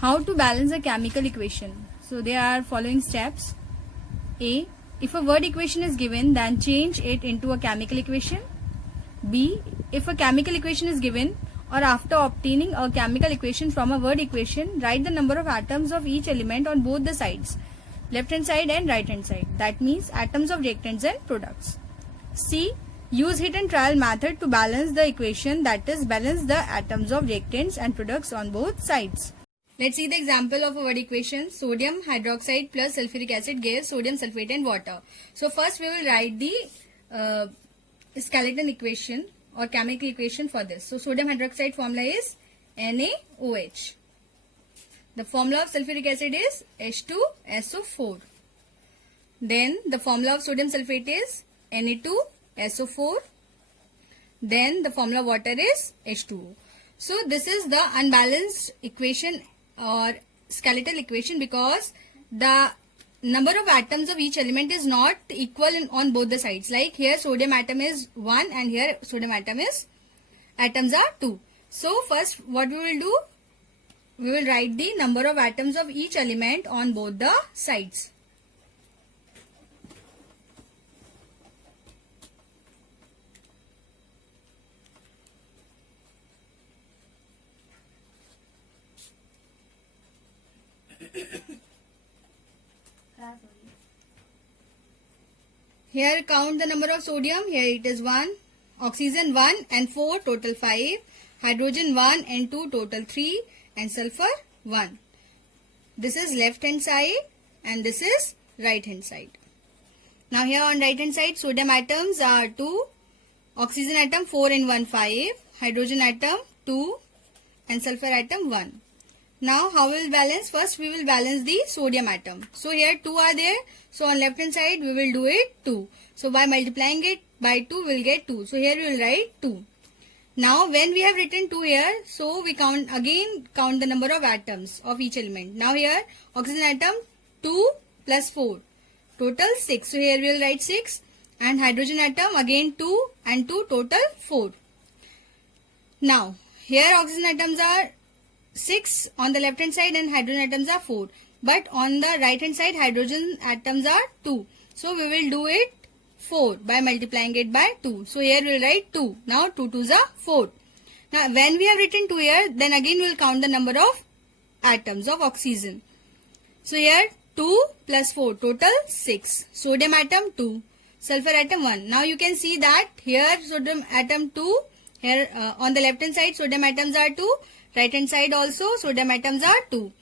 How to balance a chemical equation? So there are following steps. A. If a word equation is given, then change it into a chemical equation. B. If a chemical equation is given, or after obtaining a chemical equation from a word equation, write the number of atoms of each element on both the sides, left hand side and right hand side. That means atoms of reactants and products. C. Use hit and trial method to balance the equation, that is, balance the atoms of reactants and products on both sides. Let's see the example of a word equation. Sodium hydroxide plus sulfuric acid gives sodium sulfate and water. So first we will write the skeleton equation or chemical equation for this. So sodium hydroxide formula is NaOH. The formula of sulfuric acid is H2SO4. Then the formula of sodium sulfate is Na2SO4. Then the formula of water is H2O. So this is the unbalanced equation or skeletal equation because the number of atoms of each element is not equal on both the sides. Like here sodium atom is 1 and here sodium atoms are 2. So first what we will do, we will write the number of atoms of each element on both the sides. Here count the number of sodium. Here it is 1, oxygen 1 and 4, total 5, hydrogen 1 and 2, total 3, and sulfur 1. This is left hand side and this is right hand side. Now here on right hand side sodium atoms are 2, oxygen atom 4 and 1 5, hydrogen atom 2 and sulfur atom 1. Now how we will balance? First we will balance the sodium atom. So here 2 are there. So on left hand side we will do it 2. So by multiplying it by 2 we will get 2. So here we will write 2. Now when we have written 2 here, so we count the number of atoms of each element. Now here oxygen atom 2 plus 4, total 6. So here we will write 6, and hydrogen atom again 2 and 2, total 4. Now here oxygen atoms are 6 on the left hand side and hydrogen atoms are 4. But on the right hand side hydrogen atoms are 2. So we will do it 4 by multiplying it by 2. So here we will write 2. Now 2 2s are 4. Now when we have written 2 here, then again we will count the number of atoms of oxygen. So here 2 plus 4, total 6. Sodium atom 2. Sulfur atom 1. Now you can see that here sodium atom 2. Here on the left hand side sodium atoms are 2. Right hand side also sodium atoms are 2.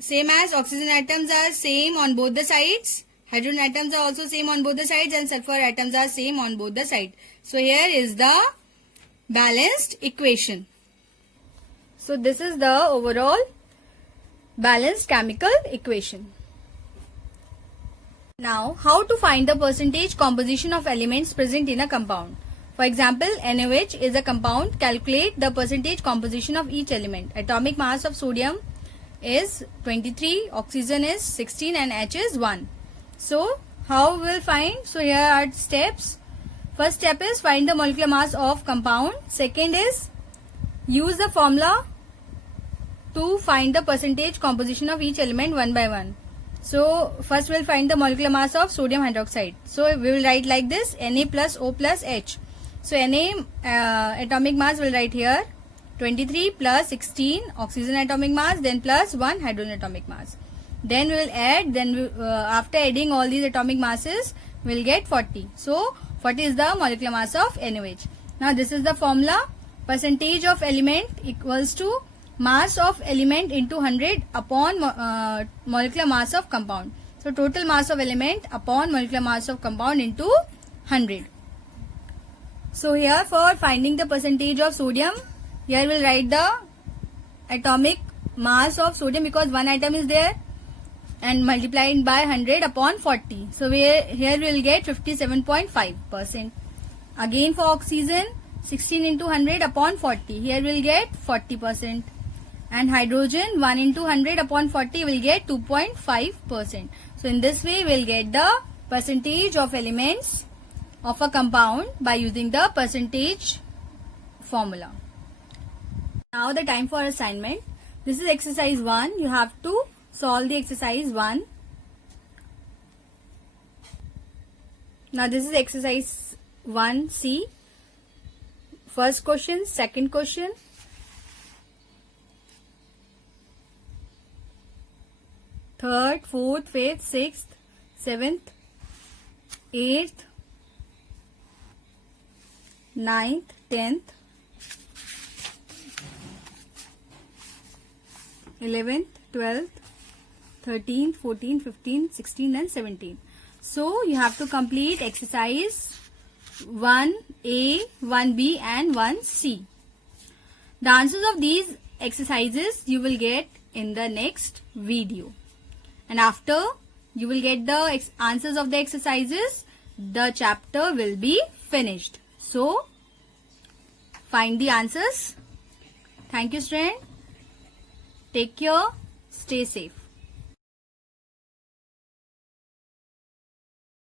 Same as oxygen atoms are same on both the sides. Hydrogen atoms are also same on both the sides and sulfur atoms are same on both the sides. So here is the balanced equation. So this is the overall balanced chemical equation. Now how to find the percentage composition of elements present in a compound. For example, NaOH is a compound. Calculate the percentage composition of each element. Atomic mass of sodium is 23, oxygen is 16 and H is 1. So how we will find? So here are steps. First step is find the molecular mass of compound. Second is use the formula to find the percentage composition of each element one by one. So first we will find the molecular mass of sodium hydroxide. So we will write like this: Na plus O plus H. So Na atomic mass will write here 23 plus 16 oxygen atomic mass, then plus 1 hydrogen atomic mass. Then we will add, after adding all these atomic masses we will get 40. So 40 is the molecular mass of NaOH. Now this is the formula: percentage of element equals to mass of element into 100 upon molecular mass of compound. So total mass of element upon molecular mass of compound into 100. So here for finding the percentage of sodium, here we will write the atomic mass of sodium because one atom is there, and multiply it by 100 upon 40. So here we will get 57.5%. Again for oxygen, 16 into 100 upon 40. Here we will get 40%. And hydrogen, 1 into 100 upon 40 will get 2.5%. So in this way we will get the percentage of elements of a compound by using the percentage formula. Now the time for assignment. This is exercise 1. You have to solve the exercise 1. Now this is exercise 1C. First question, second question. Third, fourth, fifth, sixth, seventh, eighth, ninth, 10th, 11th, 12th, 13th, 14th, 15th, 16th and 17th. So you have to complete exercise 1A, 1B and 1C. The answers of these exercises you will get in the next video. And after you will get the answers of the exercises, the chapter will be finished. So find the answers. Thank you, student. Take care. Stay safe.